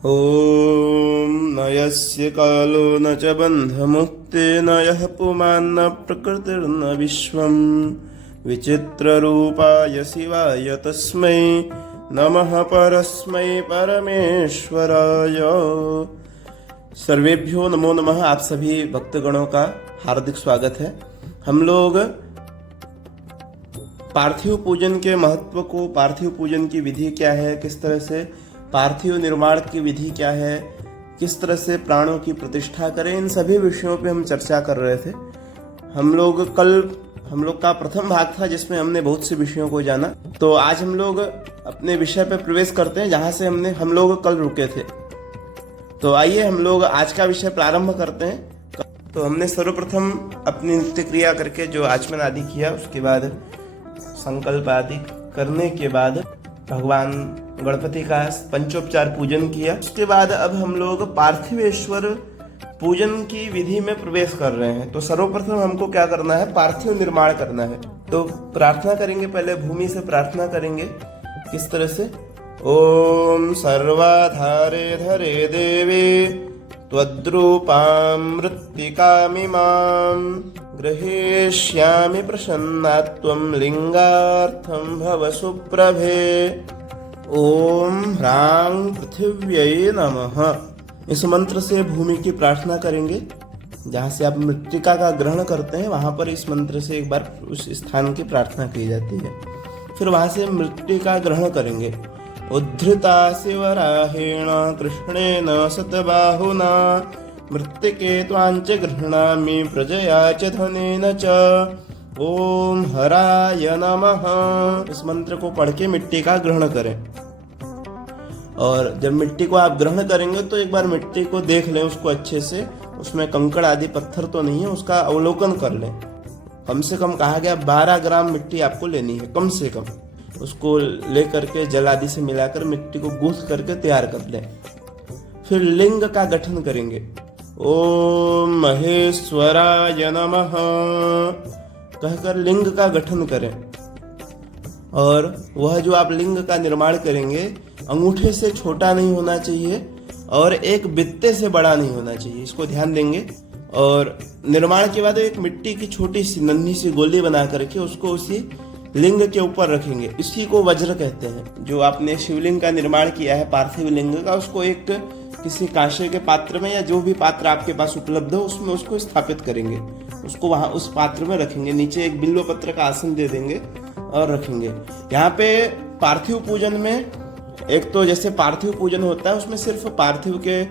ॐ न यस्य कालो न च बन्धमुक्तिर्न यः पुमान्न प्रकृतिर्न विश्वं विचित्ररूपाय शिवाय तस्मै नमः परस्मै परमेश्वराय। सर्वेभ्यो नमो नमः। आप सभी भक्तगणों का हार्दिक स्वागत है। हम लोग पार्थिव पूजन के महत्व को, पार्थिव पूजन की विधि क्या है, किस तरह से पार्थिव निर्माण की विधि क्या है, किस तरह से प्राणों की प्रतिष्ठा करें, इन सभी विषयों पे हम चर्चा कर रहे थे। हम लोग का प्रथम भाग था जिसमें हमने बहुत से विषयों को जाना। तो आज हम लोग अपने विषय पे प्रवेश करते हैं जहाँ से हम लोग कल रुके थे। तो आइए हम लोग आज का विषय प्रारंभ करते हैं। तो हमने सर्वप्रथम अपनी नित्य क्रिया करके जो आचमन आदि किया, उसके बाद संकल्प आदि करने के बाद भगवान गणपति का पंचोपचार पूजन किया। उसके बाद अब हम लोग पार्थिवेश्वर पूजन की विधि में प्रवेश कर रहे हैं। तो सर्वप्रथम हमको क्या करना है, पार्थिव निर्माण करना है। तो प्रार्थना करेंगे, पहले भूमि से प्रार्थना करेंगे। किस तरह से? ओम सर्वाधारे धरे देवे त्वद्रूपां मृत्तिकामिमां गृहीष्यामि प्रसन्ना त्वं लिंगार्थं भव सुप्रभे। ओम ह्रां पृथिव्यै नमः। इस मंत्र से भूमि की प्रार्थना करेंगे। जहाँ से आप मृत्तिका का ग्रहण करते हैं वहां पर इस मंत्र से एक बार उस स्थान की प्रार्थना की जाती है। फिर वहां से मृत्तिका ग्रहण करेंगे। उद्धृता शिवराहेण कृष्णेन शतबाहुना मृत्तिके त्वांच गृह्णामि प्रजया च धनेन च। ओम हराय नमः। इस मंत्र को पढ़ के मिट्टी का ग्रहण करें। और जब मिट्टी को आप ग्रहण करेंगे तो एक बार मिट्टी को देख लें, उसको अच्छे से, उसमें कंकड़ आदि पत्थर तो नहीं है, उसका अवलोकन कर लें। कम से कम कहा गया 12 ग्राम मिट्टी आपको लेनी है, कम से कम। उसको लेकर के जल आदि से मिलाकर मिट्टी को गूंथ करके तैयार कर लें। फिर लिंग का गठन करेंगे। ओम महेश्वराय नमः कहकर लिंग का गठन करें। और वह जो आप लिंग का निर्माण करेंगे, अंगूठे से छोटा नहीं होना चाहिए और एक बित्ते से बड़ा नहीं होना चाहिए, इसको ध्यान देंगे। और निर्माण के बाद एक मिट्टी की छोटी सी नन्ही सी गोली बना करके उसको उसी लिंग के ऊपर रखेंगे। इसी को वज्र कहते हैं। जो आपने शिवलिंग का निर्माण किया है, पार्थिव लिंग का, उसको एक किसी कांसे के पात्र में या जो भी पात्र आपके पास उपलब्ध हो उसमें उसको स्थापित करेंगे। उसको वहां उस पात्र में रखेंगे। नीचे एक बिल्व पत्र का आसन दे देंगे और रखेंगे। यहाँ पे पार्थिव पूजन में एक तो जैसे पार्थिव पूजन होता है उसमें सिर्फ पार्थिव के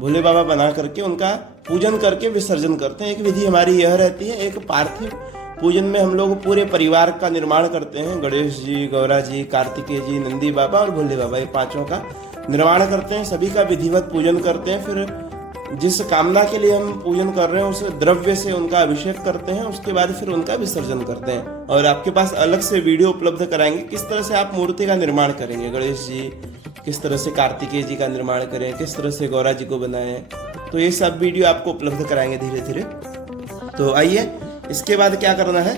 भोले बाबा बना करके उनका पूजन करके विसर्जन करते हैं। एक विधि हमारी यह रहती है। एक पार्थिव पूजन में हम लोग पूरे परिवार का निर्माण करते हैं। गणेश जी, गौरा जी, कार्तिकेय जी, नंदी बाबा और भोले बाबा, ये पांचों का निर्माण करते हैं। सभी का विधिवत पूजन करते हैं। फिर जिस कामना के लिए हम पूजन कर रहे हैं उस द्रव्य से उनका अभिषेक करते हैं। उसके बाद फिर उनका विसर्जन करते हैं। और आपके पास अलग से वीडियो उपलब्ध कराएंगे किस तरह से आप मूर्ति का निर्माण करेंगे। गणेश जी किस तरह से, कार्तिकेय जी का निर्माण करें, किस तरह से गौरा जी को बनाएं, तो ये सब वीडियो आपको उपलब्ध कराएंगे धीरे धीरे। तो आइए, इसके बाद क्या करना है,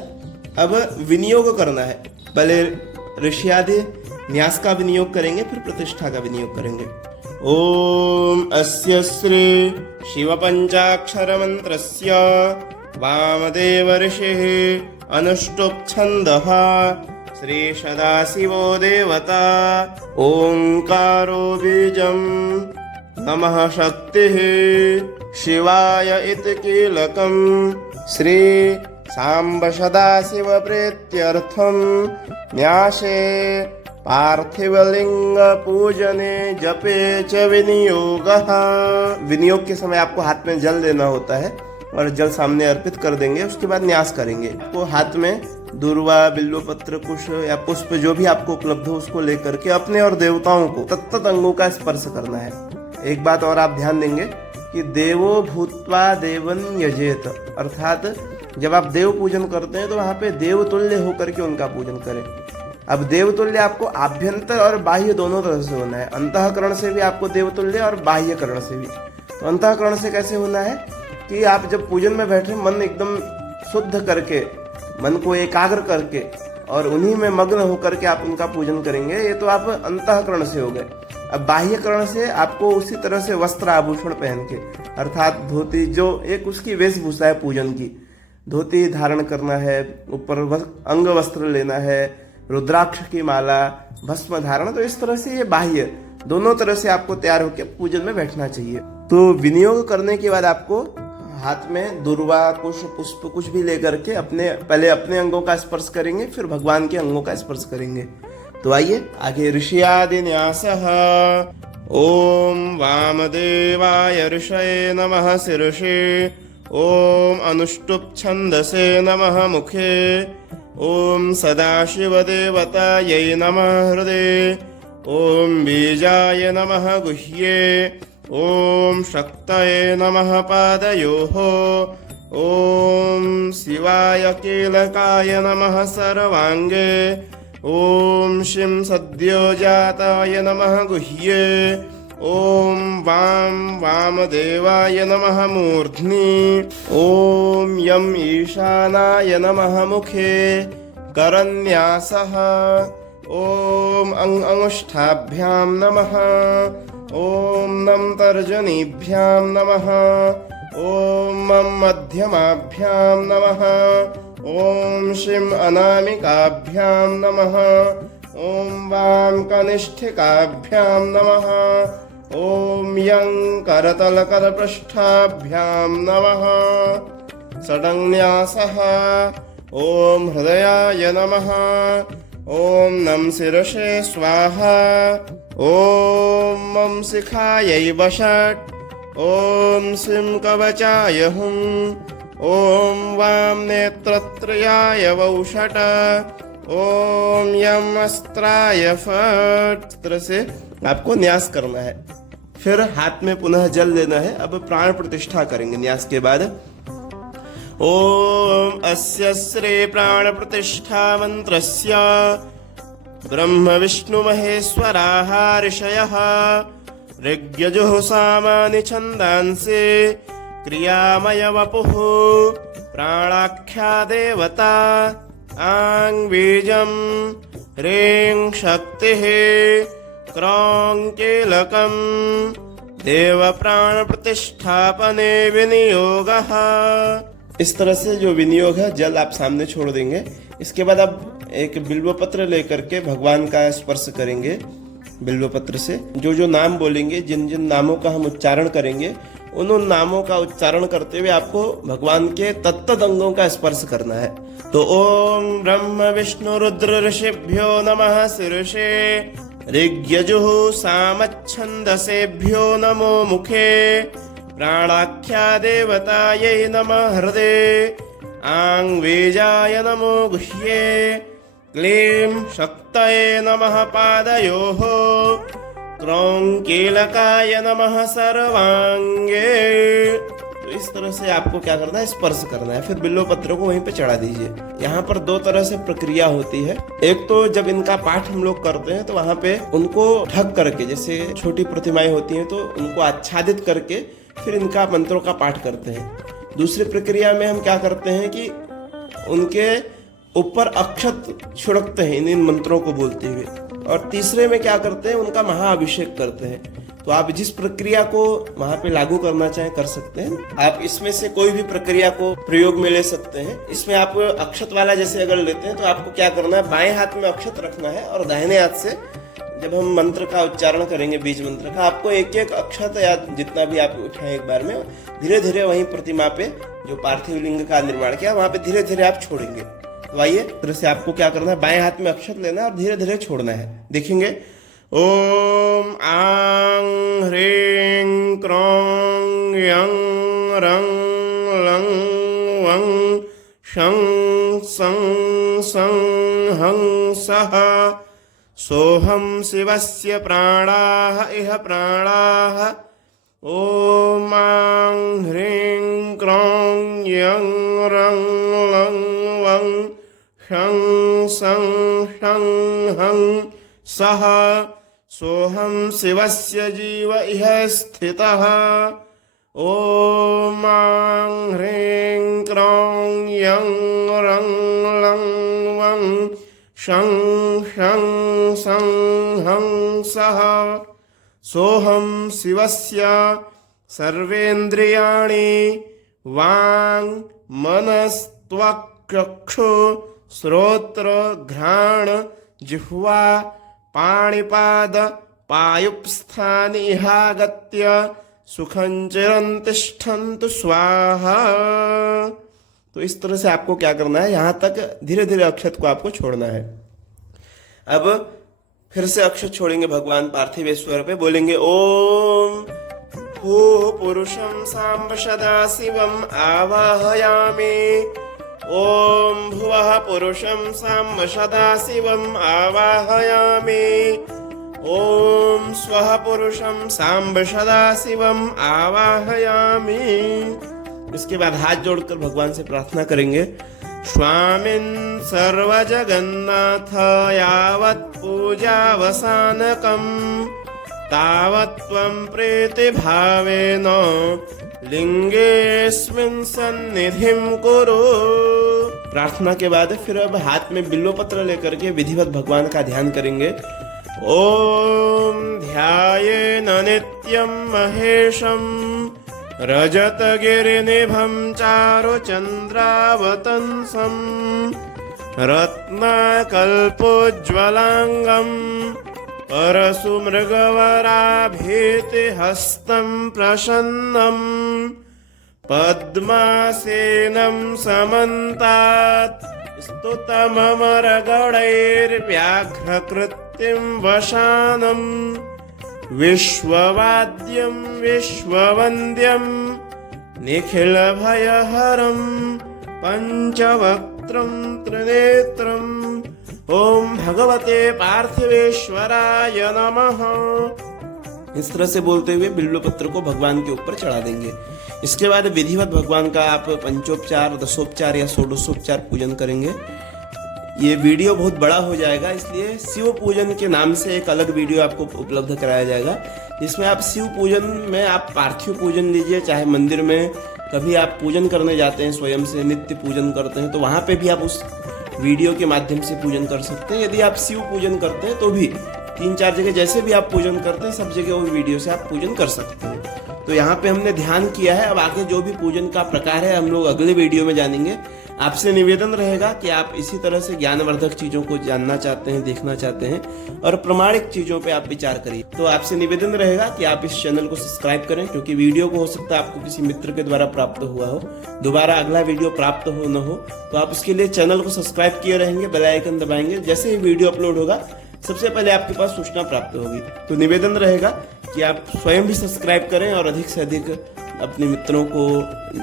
अब विनियोग करना है। पहले ऋषि आदि न्यास का विनियोग करेंगे, फिर प्रतिष्ठा का विनियोग करेंगे। ओम अस्य श्री शिव पंचाक्षर मंत्रस्य वामदेव ऋषिः अनुष्टुप् छन्दः श्री सदाशिवो देवता ओंकारो बीजं नमः शक्तिः शिवाय इति कीलकं श्री सांब सदाशिव प्रीत्यर्थं न्यासे पार्थिवलिंग पूजने जपे च विनियोगः। विनियोग के समय आपको हाथ में जल लेना होता है और जल सामने अर्पित कर देंगे। उसके बाद न्यास करेंगे। आपको हाथ में दूर्वा, बिल्व पत्र, कुश या पुष्प जो भी आपको उपलब्ध हो उसको लेकर के अपने और देवताओं को तत्त अंगों का स्पर्श करना है। एक बात और आप ध्यान देंगे कि देवो भूत्वा देवन यजेत, अर्थात जब आप देव पूजन करते हैं तो वहां पे देवतुल्य होकर के उनका पूजन करें। अब देवतुल्य आपको आभ्यंतर और बाह्य दोनों तरह से होना है। अंतःकरण से भी आपको देवतुल्य और बाह्यकरण से भी। तो अंतःकरण से कैसे होना है कि आप जब पूजन में बैठे मन एकदम शुद्ध करके, मन को एकाग्र करके और उन्हीं में मग्न होकर के आप उनका पूजन करेंगे। ये तो आप अंतःकरण से हो गए। अब बाह्यकरण से आपको उसी तरह से वस्त्र आभूषण पहन के, अर्थात धोती, जो एक उसकी वेशभूषा है पूजन की, धोती धारण करना है, ऊपर अंग वस्त्र लेना है, रुद्राक्ष की माला, भस्म धारण, तो इस तरह से ये बाह्य दोनों तरह से आपको तैयार होकर पूजन में बैठना चाहिए। तो विनियोग करने के बाद आपको हाथ में दूर्वा, कुश, पुष्प कुछ भी लेकर के पहले अपने अंगों का स्पर्श करेंगे, फिर भगवान के अंगों का स्पर्श करेंगे। तो आइए आगे। ऋषियादि न्यासः। ओम वामदेवाय ऋषये नमः शीर्षे। ओम अनुष्टुप् छंदसे नमः मुखे। ओम सदाशिवदेवतायै नमः हृदये। ओम बीजाय नमः गुह्ये। ओम शक्तये नमः पादयोः। ओम शिवाय कीलकाय नमः सर्वांगे। ओम शिं सद्योजाताय नमः गुह्ये। ओम वामदेवाय नमः मूर्ध्नि। ओम यम ईशानाय नमः मुखे। करन्यासः। ओम अंगुष्ठाभ्यां नमः। ओम नम तर्जनीभ्यां नमः। ओम मध्यमाभ्यां नमः। ओम शिं अनामिकाभ्यां नमः। ओम वाम कनिष्ठिकाभ्यां नमः। ओम यं करतलकरपृष्ठाभ्यां नमः। षडङ्न्यासः। ओम हृदयाय नमः। ओम नम शिरसे स्वाहा। ओम मम शिखायै वषट्। ओम शिं कवचाय हुं। ओम वाम नेत्रत्रयाय वौषट। ओम यम अस्त्राय फट्। इस तरह से आपको न्यास करना है। फिर हाथ में पुनः जल लेना है। अब प्राण प्रतिष्ठा करेंगे न्यास के बाद। ओम अस्य श्री प्राण प्रतिष्ठा मंत्रस्य ब्रह्म विष्णु महेश्वराः ऋषयः ऋग्यजुः सामानि छन्दांसि क्रियामय वपुः प्राणाख्या देवता आंग बीजं ह्रीं शक्तिः क्रौं कीलकं देव प्राण प्रतिष्ठापने विनियोगः। इस तरह से जो विनियोग है, जल आप सामने छोड़ देंगे। इसके बाद आप एक बिल्व पत्र लेकर के भगवान का स्पर्श करेंगे। बिल्व पत्र से जो जो नाम बोलेंगे, जिन जिन नामों का हम उच्चारण करेंगे, उन नामों का उच्चारण करते हुए आपको भगवान के तत्त अंगों का स्पर्श करना है। तो ओम ब्रह्म विष्णु रुद्र ऋषिभ्यो नमः शीर्षे। ऋग्यजुः सामच्छन्दसेभ्यो नमो मुखे। प्राणाख्या देवतायै नमः हृदये। आंग बीजाय नमो गुह्ये। क्लीं शक्तये नमः पादयोः। क्रौं कीलकाय नमः सर्वांगे। तो इस तरह से आपको क्या करना है, स्पर्श करना है। फिर बिल्व पत्र को वहीं पे चढ़ा दीजिए। यहाँ पर दो तरह से प्रक्रिया होती है। एक तो जब इनका पाठ हम लोग करते हैं तो वहाँ पे उनको ढक करके, जैसे छोटी प्रतिमाएं होती हैं तो उनको आच्छादित करके फिर इनका मंत्रों का पाठ करते हैं। दूसरी प्रक्रिया में हम क्या करते हैं कि उनके ऊपर अक्षत छिड़कते हैं इन मंत्रों को बोलते हुए। और तीसरे में क्या करते हैं, उनका महाअभिषेक करते हैं। तो आप जिस प्रक्रिया को वहां पे लागू करना चाहें कर सकते हैं। आप इसमें से कोई भी प्रक्रिया को प्रयोग में ले सकते हैं। इसमें आप अक्षत वाला जैसे अगर लेते हैं तो आपको क्या करना है, बाएं हाथ में अक्षत रखना है और दाहिने हाथ से जब हम मंत्र का उच्चारण करेंगे, बीज मंत्र का, आपको एक एक अक्षत या जितना भी आप उठाएं एक बार में, धीरे धीरे वहीं प्रतिमा पे जो पार्थिव लिंग का निर्माण किया वहां पे धीरे धीरे आप छोड़ेंगे। तो आइए, तरह से आपको क्या करना है, बाएं हाथ में अक्षत लेना है और धीरे धीरे छोड़ना है। देखेंगे, ओम आंग ह्रीं क्रौं यं रं लं वं शं सं सं हं सः सोहं शिवस्य प्राणाः इह प्राणाः। ओम आंग ह्रीं क्रौं यं रं लं वं शं सं शं हं सः सोहं शिवस्य जीव इह स्थितः। ओम आंग ह्रीं क्रौं यं रं लं वं शं शं सं हं सः सोहम शिवस्य सर्वेन्द्रियाणि वाङ् मनस्त्वक्चक्षु श्रोत्र घ्राण जिह्वा पाणिपाद पायुपस्थानि इहागत्य सुखं चिरं तिष्ठन्तु स्वाहा। तो इस तरह से आपको क्या करना है, यहाँ तक धीरे धीरे अक्षत को आपको छोड़ना है। अब फिर से अक्षत छोड़ेंगे भगवान पार्थिवेश्वर पे, बोलेंगे ओम भू पुरुषं सांब सदाशिवं आवाहयामि। ओम भुवः पुरुषं सांब सदाशिवं आवाहयामि। ओम स्वः पुरुषं सांब सदाशिवं आवाहयामि। इसके बाद हाथ जोड़कर भगवान से प्रार्थना करेंगे, स्वामिन् सर्वजगन्नाथ यावत् पूजावसानकम् तावत् त्वं प्रीतिभावेन लिंगेऽस्मिन् सन्निधिं कुरु। प्रार्थना के बाद फिर अब हाथ में बिल्वपत्र लेकर के विधिवत भगवान का ध्यान करेंगे। ओम ध्यायेन नित्यं महेशं रजतगिरिनिभं चारुचन्द्रावतंसं रत्नकल्पोज्ज्वलांगं परशुमृगवराभीतिहस्तं प्रसन्नं पद्मासेनं समन्तात् स्तुतममरगणैर्व्याघ्रकृत्तिं वशानं विश्ववाद्यं विश्ववन्द्यं निखिलभयहरं पंचवक्त्रं त्रिनेत्रम्। ओम भगवते पार्थिवेश्वराय नमः। इस तरह से बोलते हुए बिल्वपत्र को भगवान के ऊपर चढ़ा देंगे। इसके बाद विधिवत भगवान का आप पंचोपचार, दशोपचार या षोडशोपचार पूजन करेंगे। ये वीडियो बहुत बड़ा हो जाएगा, इसलिए शिव पूजन के नाम से एक अलग वीडियो आपको उपलब्ध कराया जाएगा, जिसमें आप शिव पूजन में आप पार्थिव पूजन लीजिए। चाहे मंदिर में कभी आप पूजन करने जाते हैं, स्वयं से नित्य पूजन करते हैं, तो वहाँ पे भी आप उस वीडियो के माध्यम से पूजन कर सकते हैं। यदि आप शिव पूजन करते हैं तो भी 3-4 जगह जैसे भी आप पूजन करते हैं, सब जगह वो वीडियो से आप पूजन कर सकते हैं। तो यहाँ पे हमने ध्यान किया है। अब आगे जो भी पूजन का प्रकार है हम लोग अगले वीडियो में जानेंगे। आपसे निवेदन रहेगा कि आप इसी तरह से ज्ञानवर्धक चीजों को जानना चाहते हैं, देखना चाहते हैं और प्रमाणिक चीजों पे आप विचार करिए। तो आपसे निवेदन रहेगा कि आप इस चैनल को सब्सक्राइब करें, क्योंकि वीडियो को हो सकता है आपको किसी मित्र के द्वारा प्राप्त हुआ हो, दोबारा अगला वीडियो प्राप्त हो न हो, तो आप उसके लिए चैनल को सब्सक्राइब किए रहेंगे, बेल आइकन दबाएंगे। जैसे ही वीडियो अपलोड होगा सबसे पहले आपके पास सूचना प्राप्त होगी। तो निवेदन रहेगा कि आप स्वयं भी सब्सक्राइब करें और अधिक से अधिक अपने मित्रों को,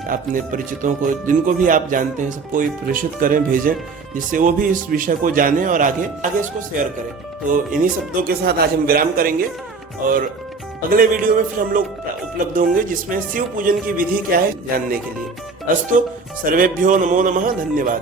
अपने परिचितों को, जिनको भी आप जानते हैं, सबको प्रेषित करें, भेजें, जिससे वो भी इस विषय को जाने और आगे इसको शेयर करें। तो इन्हीं शब्दों के साथ आज हम विराम करेंगे और अगले वीडियो में फिर हम लोग उपलब्ध होंगे, जिसमें शिव पूजन की विधि क्या है जानने के लिए। अस्तु सर्वेभ्यो नमो नमः, धन्यवाद।